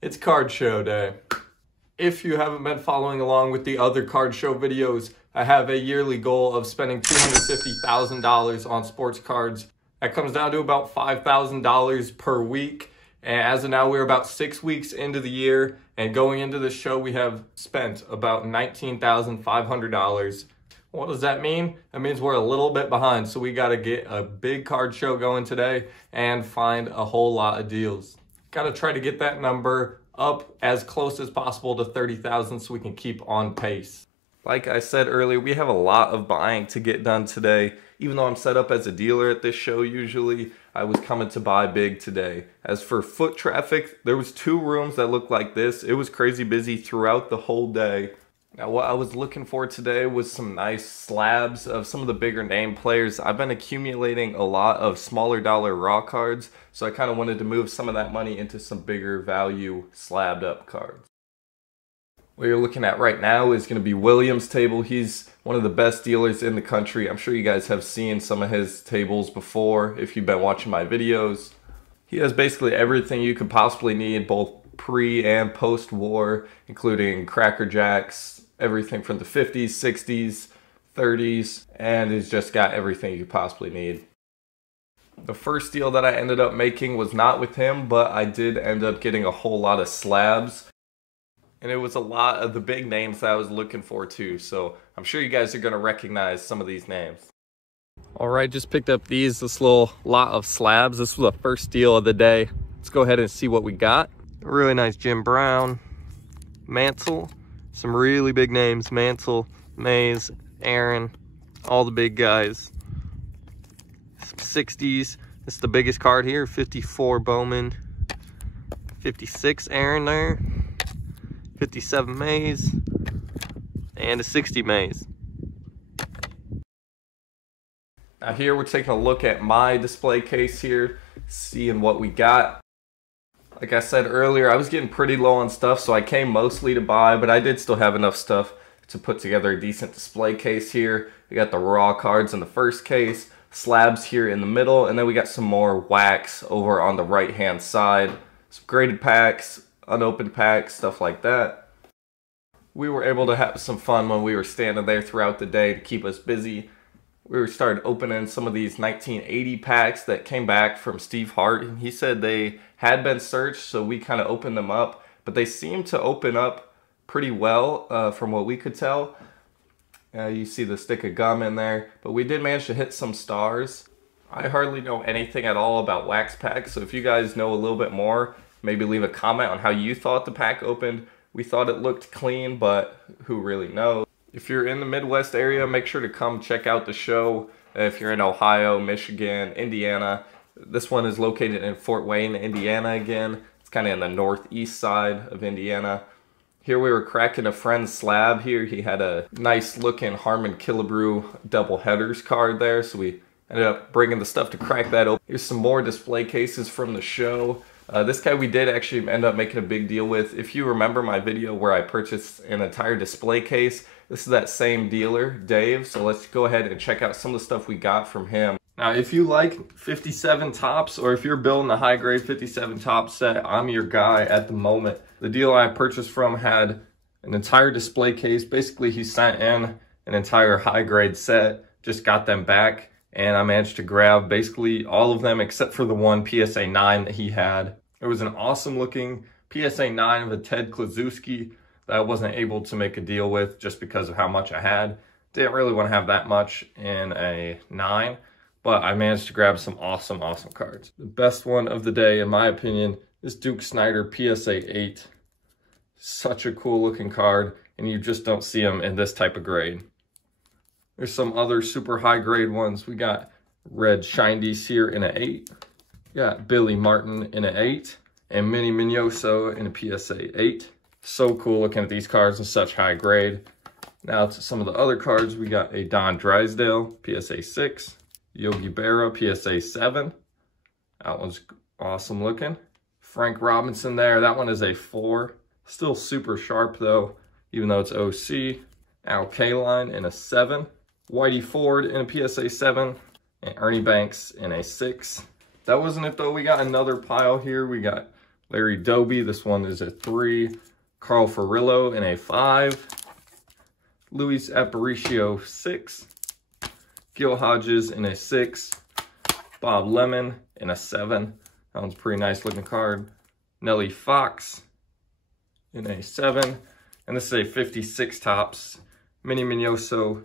It's card show day. If you haven't been following along with the other card show videos, I have a yearly goal of spending $250,000 on sports cards. That comes down to about $5,000 per week. And as of now, we're about 6 weeks into the year. And going into the show, we have spent about $19,500. What does that mean? That means we're a little bit behind. So we got to get a big card show going today and find a whole lot of deals. Got to try to get that number up as close as possible to 30,000 so we can keep on pace. Like I said earlier, we have a lot of buying to get done today. Even though I'm set up as a dealer at this show usually, I was coming to buy big today. As for foot traffic, there was 2 rooms that looked like this. It was crazy busy throughout the whole day. Now what I was looking for today was some nice slabs of some of the bigger name players. I've been accumulating a lot of smaller dollar raw cards, so I kind of wanted to move some of that money into some bigger value slabbed up cards. What you're looking at right now is going to be William's table. He's one of the best dealers in the country. I'm sure you guys have seen some of his tables before if you've been watching my videos. He has basically everything you could possibly need, both pre and post-war, including Cracker Jacks, everything from the 50s, 60s, 30s, and he's just got everything you could possibly need. The first deal that I ended up making was not with him, but I did end up getting a whole lot of slabs. And it was a lot of the big names that I was looking for too, so I'm sure you guys are going to recognize some of these names. Alright, just picked up this little lot of slabs. This was the first deal of the day. Let's go ahead and see what we got. A really nice Jim Brown, Mansell, some really big names, Mansell, Mays, Aaron, all the big guys. Some 60s, this is the biggest card here, 54 Bowman, 56 Aaron there, 57 Mays, and a 60 Mays. Now here we're taking a look at my display case here, seeing what we got. Like I said earlier, I was getting pretty low on stuff, so I came mostly to buy, but I did still have enough stuff to put together a decent display case here. We got the raw cards in the first case, slabs here in the middle, and then we got some more wax over on the right hand side. Some graded packs, unopened packs, stuff like that. We were able to have some fun when we were standing there throughout the day to keep us busy. We started opening some of these 1980 packs that came back from Steve Hart, and he said they had been searched, so we kind of opened them up, but they seemed to open up pretty well from what we could tell. You see the stick of gum in there, but we did manage to hit some stars. I hardly know anything at all about wax packs, so if you guys know a little bit more, maybe leave a comment on how you thought the pack opened. We thought it looked clean, but who really knows? If you're in the Midwest area, make sure to come check out the show. If you're in Ohio, Michigan, Indiana, this one is located in Fort Wayne, Indiana again. It's kind of in the northeast side of Indiana. Here we were cracking a friend's slab here. He had a nice looking Harmon Killebrew double headers card there, so we ended up bringing the stuff to crack that open. Here's some more display cases from the show. This guy we did actually end up making a big deal with. If you remember my video where I purchased an entire display case, this is that same dealer, Dave. So let's go ahead and check out some of the stuff we got from him. Now, if you like 57 tops, or if you're building a high grade 57 top set, I'm your guy at the moment. The dealer I purchased from had an entire display case. Basically, he sent in an entire high grade set, just got them back, and I managed to grab basically all of them except for the one PSA 9 that he had. It was an awesome looking PSA 9 of a Ted Kluszewski that I wasn't able to make a deal with just because of how much I had. Didn't really want to have that much in a 9, but I managed to grab some awesome cards. The best one of the day, in my opinion, is Duke Snider PSA 8. Such a cool looking card, and you just don't see them in this type of grade. There's some other super high grade ones. We got Red Shindies here in an 8. We got Billy Martin in an 8, and Minnie Minoso in a PSA 8. So cool looking at these cards in such high grade. Now to some of the other cards, we got a Don Drysdale PSA 6, Yogi Berra PSA 7. That one's awesome looking. Frank Robinson there, that one is a 4. Still super sharp though, even though it's OC. Al Kaline in a 7. Whitey Ford in a PSA 7. And Ernie Banks in a 6. That wasn't it though, we got another pile here. We got Larry Doby, this one is a 3. Carl Furillo in a 5. Luis Aparicio, 6. Gil Hodges in a 6. Bob Lemon in a 7. That one's a pretty nice looking card. Nellie Fox in a 7. And this is a 56 tops. Minnie Minoso,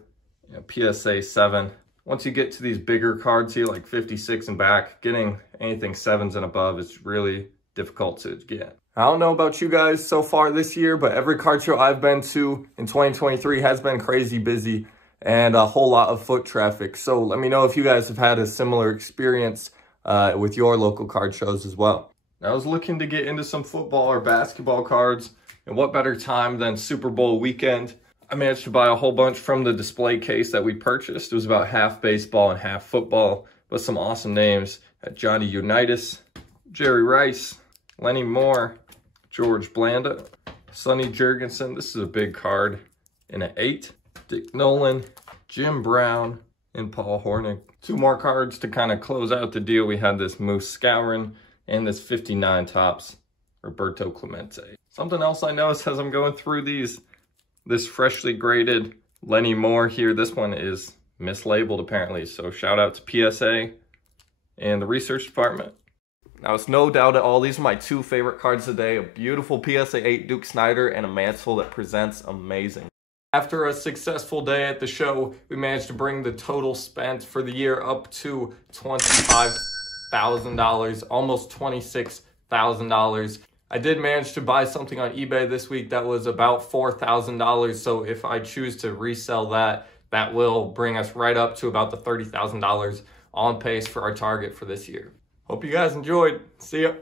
PSA 7. Once you get to these bigger cards here, like 56 and back, getting anything 7s and above is really difficult to get. I don't know about you guys so far this year, but every card show I've been to in 2023 has been crazy busy and a whole lot of foot traffic. So let me know if you guys have had a similar experience with your local card shows as well. I was looking to get into some football or basketball cards, and what better time than Super Bowl weekend. I managed to buy a whole bunch from the display case that we purchased. It was about half baseball and half football, with some awesome names. Johnny Unitas, Jerry Rice, Lenny Moore, George Blanda, Sonny Jurgensen. This is a big card in an 8. Dick Nolan, Jim Brown, and Paul Hornick. 2 more cards to kind of close out the deal. We had this Moose Scourin and this 59 tops, Roberto Clemente. Something else I noticed as I'm going through these, this freshly graded Lenny Moore here, this one is mislabeled apparently. So shout out to PSA and the research department. Now, it's no doubt at all, these are my 2 favorite cards today. A beautiful PSA 8 Duke Snider and a mantle that presents amazing. After a successful day at the show, we managed to bring the total spent for the year up to $25,000, almost $26,000. I did manage to buy something on eBay this week that was about $4,000. So if I choose to resell that, that will bring us right up to about the $30,000, on pace for our target for this year. Hope you guys enjoyed. See ya.